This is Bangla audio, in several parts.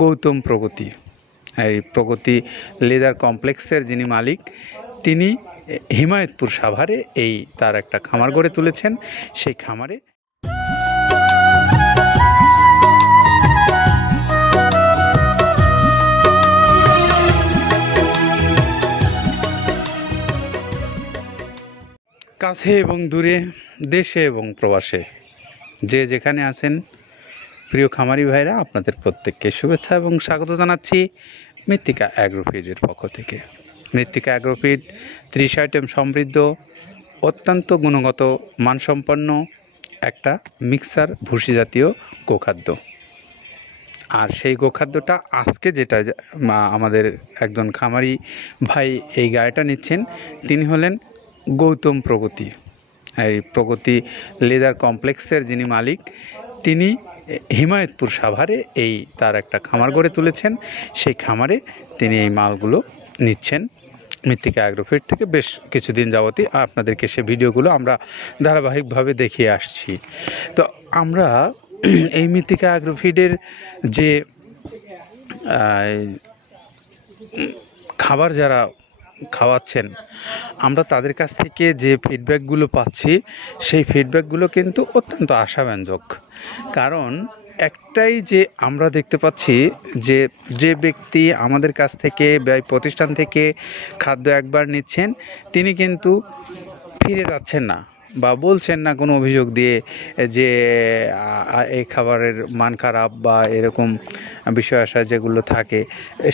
গৌতম প্রগতি, এই প্রগতি লেদার কমপ্লেক্সের যিনি মালিক, তিনি হিমায়তপুর সাভারে তার একটা খামার গড়ে তুলেছেন। সেই খামারে কাছে এবং দূরে, দেশে এবং প্রবাসে, যে যেখানে আছেন প্রিয় খামারি ভাইরা, আপনাদের প্রত্যেককে শুভেচ্ছা এবং স্বাগত জানাচ্ছি মৃত্তিকা অ্যাগ্রোফিডের পক্ষ থেকে। মৃত্তিকা অ্যাগ্রোফিড 30 আইটেম সমৃদ্ধ, অত্যন্ত গুণগত মানসম্পন্ন একটা মিক্সার ভুসি জাতীয় গোখাদ্য। আর সেই গোখাদ্যটা আজকে যেটা আমাদের একজন খামারি ভাই এই গাড়িটা নিচ্ছেন, তিনি হলেন গৌতম প্রগতি, এই প্রগতি লেদার কমপ্লেক্সের যিনি মালিক, তিনি হিমায়তপুর সাভারে তার একটা খামার গড়ে তুলেছেন। সেই খামারে তিনি এই মালগুলো নিচ্ছেন মৃত্তিকা অ্যাগ্রোফিড থেকে। বেশ কিছুদিন যাবতই আপনাদেরকে সে ভিডিওগুলো আমরা ধারাবাহিকভাবে দেখিয়ে আসছি। তো আমরা এই মৃত্তিকা অ্যাগ্রোফিডের যে খাবার যারা খাওয়াচ্ছেন, আমরা তাদের কাছ থেকে যে ফিডব্যাকগুলো পাচ্ছি, সেই ফিডব্যাকগুলো কিন্তু অত্যন্ত আশাব্যঞ্জক। কারণ একটাই যে আমরা দেখতে পাচ্ছি যে ব্যক্তি আমাদের কাছ থেকে বা প্রতিষ্ঠান থেকে খাদ্য একবার নিচ্ছেন, তিনি কিন্তু ফিরে যাচ্ছেন না বা বলছেন না কোনো অভিযোগ দিয়ে যে এই খাবারের মান খারাপ বা এরকম বিষয় আসা যেগুলো থাকে,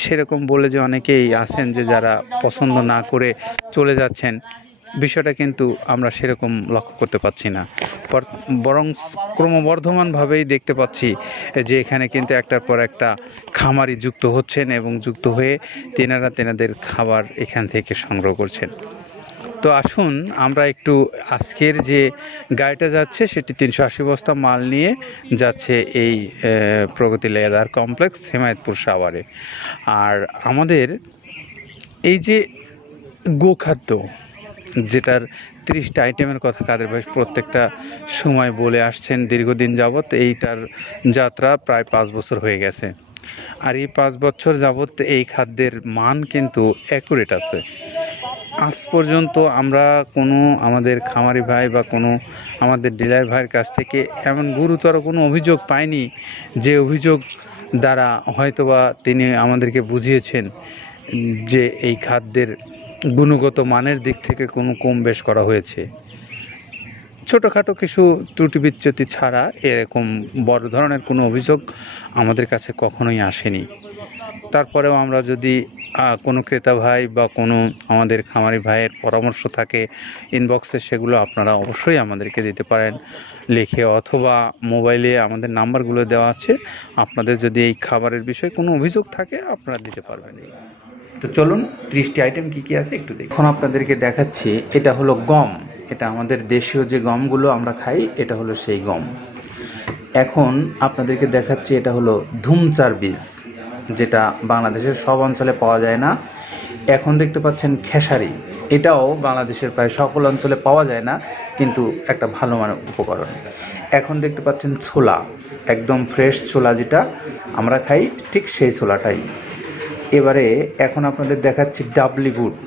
সেরকম বলে যে অনেকেই আছেন যে যারা পছন্দ না করে চলে যাচ্ছেন। বিষয়টা কিন্তু আমরা সেরকম লক্ষ্য করতে পারছি না, বরং ক্রমবর্ধমানভাবেই দেখতে পাচ্ছি যে এখানে কিন্তু একটার পর একটা খামারি যুক্ত হচ্ছেন এবং যুক্ত হয়ে তেনাদের খাবার এখান থেকে সংগ্রহ করছেন। তো আসুন আমরা একটু আজকের যে গাড়িটা যাচ্ছে সেটি 380 বস্তা মাল নিয়ে যাচ্ছে এই প্রগতি লেদার কমপ্লেক্স হিমায়তপুর সাভারে। আর আমাদের এই যে গোখাদ্য, যেটার 30টা আইটেমের কথা কাদের ভাই প্রত্যেকটা সময় বলে আসছেন দীর্ঘদিন যাবৎ, এইটার যাত্রা প্রায় 5 বছর হয়ে গেছে। আর এই 5 বছর যাবৎ এই খাদ্যের মান কিন্তু অ্যাকুরেট আছে। আজ পর্যন্ত আমরা কোনো আমাদের খামারি ভাই বা কোনো আমাদের ডিলার ভাইয়ের কাছ থেকে এমন গুরুতর কোনো অভিযোগ পাইনি যে অভিযোগ দ্বারা হয়তোবা তিনি আমাদেরকে বুঝিয়েছেন যে এই খাদ্যের গুণগত মানের দিক থেকে কোনো কম বেশ করা হয়েছে। ছোটোখাটো কিছু ত্রুটি বিচ্যুতি ছাড়া এরকম বড় ধরনের কোনো অভিযোগ আমাদের কাছে কখনোই আসেনি। তারপরেও আমরা যদি কোনো ক্রেতা ভাই বা কোনো আমাদের খামারি ভাইয়ের পরামর্শ থাকে ইনবক্সে, সেগুলো আপনারা অবশ্যই আমাদেরকে দিতে পারেন লিখে, অথবা মোবাইলে আমাদের নাম্বারগুলো দেওয়া আছে। আপনাদের যদি এই খাবারের বিষয়ে কোনো অভিযোগ থাকে আপনারা দিতে পারবেন। তো চলুন 30টি আইটেম কী আছে একটু দেখি। এখন আপনাদেরকে দেখাচ্ছি, এটা হলো গম। এটা আমাদের দেশীয় যে গমগুলো আমরা খাই, এটা হলো সেই গম। এখন আপনাদেরকে দেখাচ্ছি, এটা হলো ধুমচার বীজ, যেটা বাংলাদেশের সব অঞ্চলে পাওয়া যায় না। এখন দেখতে পাচ্ছেন খেসারি, এটাও বাংলাদেশের প্রায় সকল অঞ্চলে পাওয়া যায় না, কিন্তু একটা ভালো মানের উপকরণ। এখন দেখতে পাচ্ছেন ছোলা, একদম ফ্রেশ ছোলা যেটা আমরা খাই, ঠিক সেই ছোলাটাই। এবারে এখন আপনাদের দেখাচ্ছি ডাবলি বুট,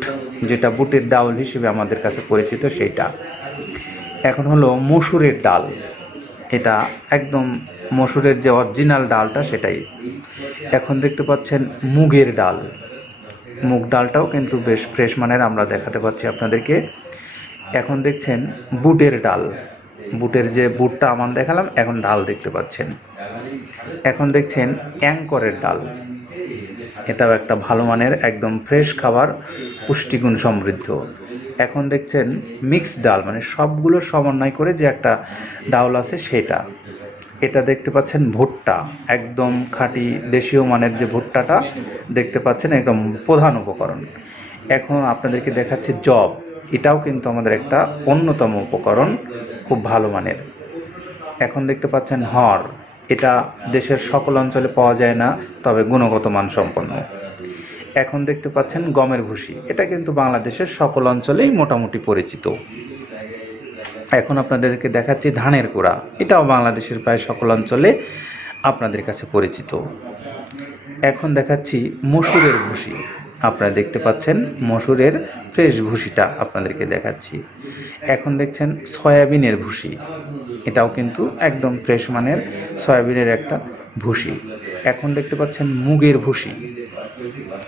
যেটা বুটের ডাউল হিসেবে আমাদের কাছে পরিচিত সেইটা। এখন হলো মসুরের ডাল, এটা একদম মসুরের যে অরিজিনাল ডালটা সেটাই। এখন দেখতে পাচ্ছেন মুগের ডাল, মুগ ডালটাও কিন্তু বেশ ফ্রেশ মানের আমরা দেখাতে পাচ্ছি আপনাদেরকে। এখন দেখছেন বুটের ডাল, বুটের যে বুটটা আমার দেখালাম, এখন ডাল দেখতে পাচ্ছেন। এখন দেখছেন অ্যাঙ্করের ডাল, এটাও একটা ভালো মানের একদম ফ্রেশ খাবার, পুষ্টিগুণ সমৃদ্ধ। এখন দেখছেন মিক্সড ডাল, মানে সবগুলো সমন্বয় করে যে একটা ডাল আছে সেটা। এটা দেখতে পাচ্ছেন ভুট্টা, একদম খাঁটি দেশীয় মানের যে ভুট্টাটা দেখতে পাচ্ছেন, একদম প্রধান উপকরণ। এখন আপনাদেরকে দেখাচ্ছি জব, এটাও কিন্তু আমাদের একটা অন্যতম উপকরণ, খুব ভালো মানের। এখন দেখতে পাচ্ছেন হর, এটা দেশের সকল অঞ্চলে পাওয়া যায় না, তবে গুণগত মান সম্পন্ন। এখন দেখতে পাচ্ছেন গমের ভুসি, এটা কিন্তু বাংলাদেশের সকল অঞ্চলেই মোটামুটি পরিচিত। এখন আপনাদেরকে দেখাচ্ছি ধানের কুড়া, এটাও বাংলাদেশের প্রায় সকল অঞ্চলে আপনাদের কাছে পরিচিত। এখন দেখাচ্ছি মসুরের ভুসি। আপনারা দেখতে পাচ্ছেন মসুরের ফ্রেশ ভুসিটা আপনাদেরকে দেখাচ্ছি। এখন দেখছেন সয়াবিনের ভুসি, এটাও কিন্তু একদম ফ্রেশ মানের সয়াবিনের একটা ভুসি। এখন দেখতে পাচ্ছেন মুগের ভুসি,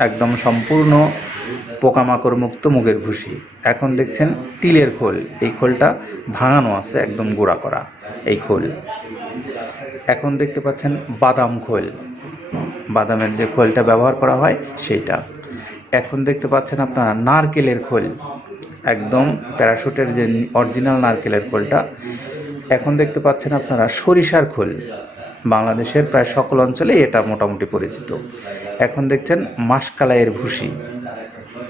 একদম সম্পূর্ণ পোকামাকড় মুক্ত মুগের ভুসি। এখন দেখছেন তিলের খোল, এই খোলটা ভাঙানো আছে, একদম গুঁড়া করা এই খোল। এখন দেখতে পাচ্ছেন বাদাম খোল, বাদামের যে খোলটা ব্যবহার করা হয় সেইটা। এখন দেখতে পাচ্ছেন আপনারা নারকেলের খোল, একদম প্যারাশুটের যে অরিজিনাল নারকেলের খোলটা। এখন দেখতে পাচ্ছেন আপনারা সরিষার খোল, বাংলাদেশের প্রায় সকল অঞ্চলেই এটা মোটামুটি পরিচিত। এখন দেখছেন মাসকালাইয়ের ভুসি,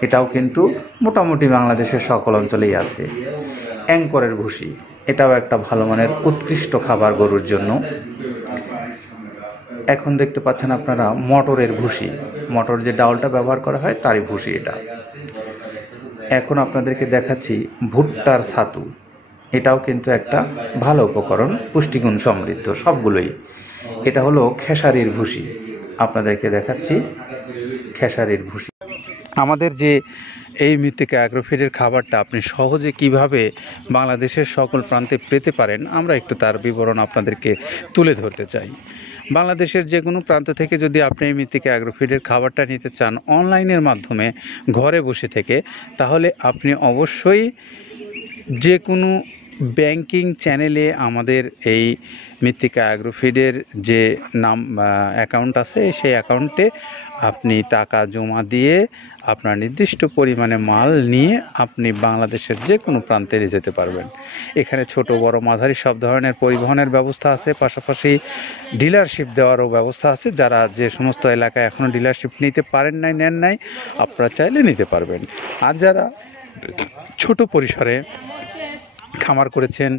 এটাও কিন্তু মোটামুটি বাংলাদেশের সকল অঞ্চলেই আছে। অ্যাঙ্করের ভুসি, এটাও একটা ভালো মানের উৎকৃষ্ট খাবার গরুর জন্য। এখন দেখতে পাচ্ছেন আপনারা মটরের ভুসি, মটর যে ডাউলটা ব্যবহার করা হয় তারই ভুসি এটা। এখন আপনাদেরকে দেখাচ্ছি ভুট্টার ছাতু, এটাও কিন্তু একটা ভালো উপকরণ, পুষ্টিগুণ সমৃদ্ধ সবগুলোই। এটা হলো খেসারির ভুসি, আপনাদেরকে দেখাচ্ছি খেসারির ভুসি। আমাদের যে এই মৃত্তিকা অ্যাগ্রোফিডের খাবারটা আপনি সহজে কিভাবে বাংলাদেশের সকল প্রান্তে পেতে পারেন, আমরা একটু তার বিবরণ আপনাদেরকে তুলে ধরতে চাই। বাংলাদেশের যে কোনো প্রান্ত থেকে যদি আপনি এই মৃত্তিকা অ্যাগ্রোফিডের খাবারটা নিতে চান অনলাইনের মাধ্যমে ঘরে বসে থেকে, তাহলে আপনি অবশ্যই যে কোনো ব্যাংকিং চ্যানেলে আমাদের এই মৃত্তিকা অ্যাগ্রোফিডের যে নাম অ্যাকাউন্ট আছে সেই অ্যাকাউন্টে আপনি টাকা জমা দিয়ে আপনার নির্দিষ্ট পরিমাণে মাল নিয়ে আপনি বাংলাদেশের যে কোনো প্রান্তে যেতে পারবেন। এখানে ছোট বড় মাঝারি সব ধরনের পরিবহনের ব্যবস্থা আছে, পাশাপাশি ডিলারশিপ দেওয়ারও ব্যবস্থা আছে। যারা যে সমস্ত এলাকায় এখনও ডিলারশিপ নিতে পারেন নাই, নেন নাই, আপনারা চাইলে নিতে পারবেন। আর যারা ছোট পরিসরে খামার করেছেন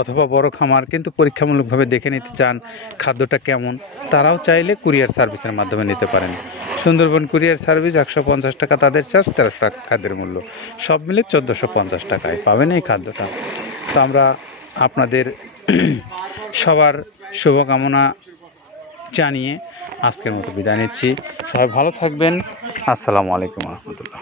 অথবা বড় খামার কিন্তু পরীক্ষামূলকভাবে দেখে নিতে চান খাদ্যটা কেমন, তারাও চাইলে কুরিয়ার সার্ভিসের মাধ্যমে নিতে পারেন। সুন্দরবন কুরিয়ার সার্ভিস 150 টাকা তাদের চার্জ, 1300 টাকা খাদ্যের মূল্য, সব মিলে 1450 টাকায় পাবেন এই খাদ্যটা। তো আমরা আপনাদের সবার শুভকামনা জানিয়ে আজকের মতো বিদায় নিচ্ছি। সবাই ভালো থাকবেন। আসসালামু আলাইকুম রহমতুল্লাহ।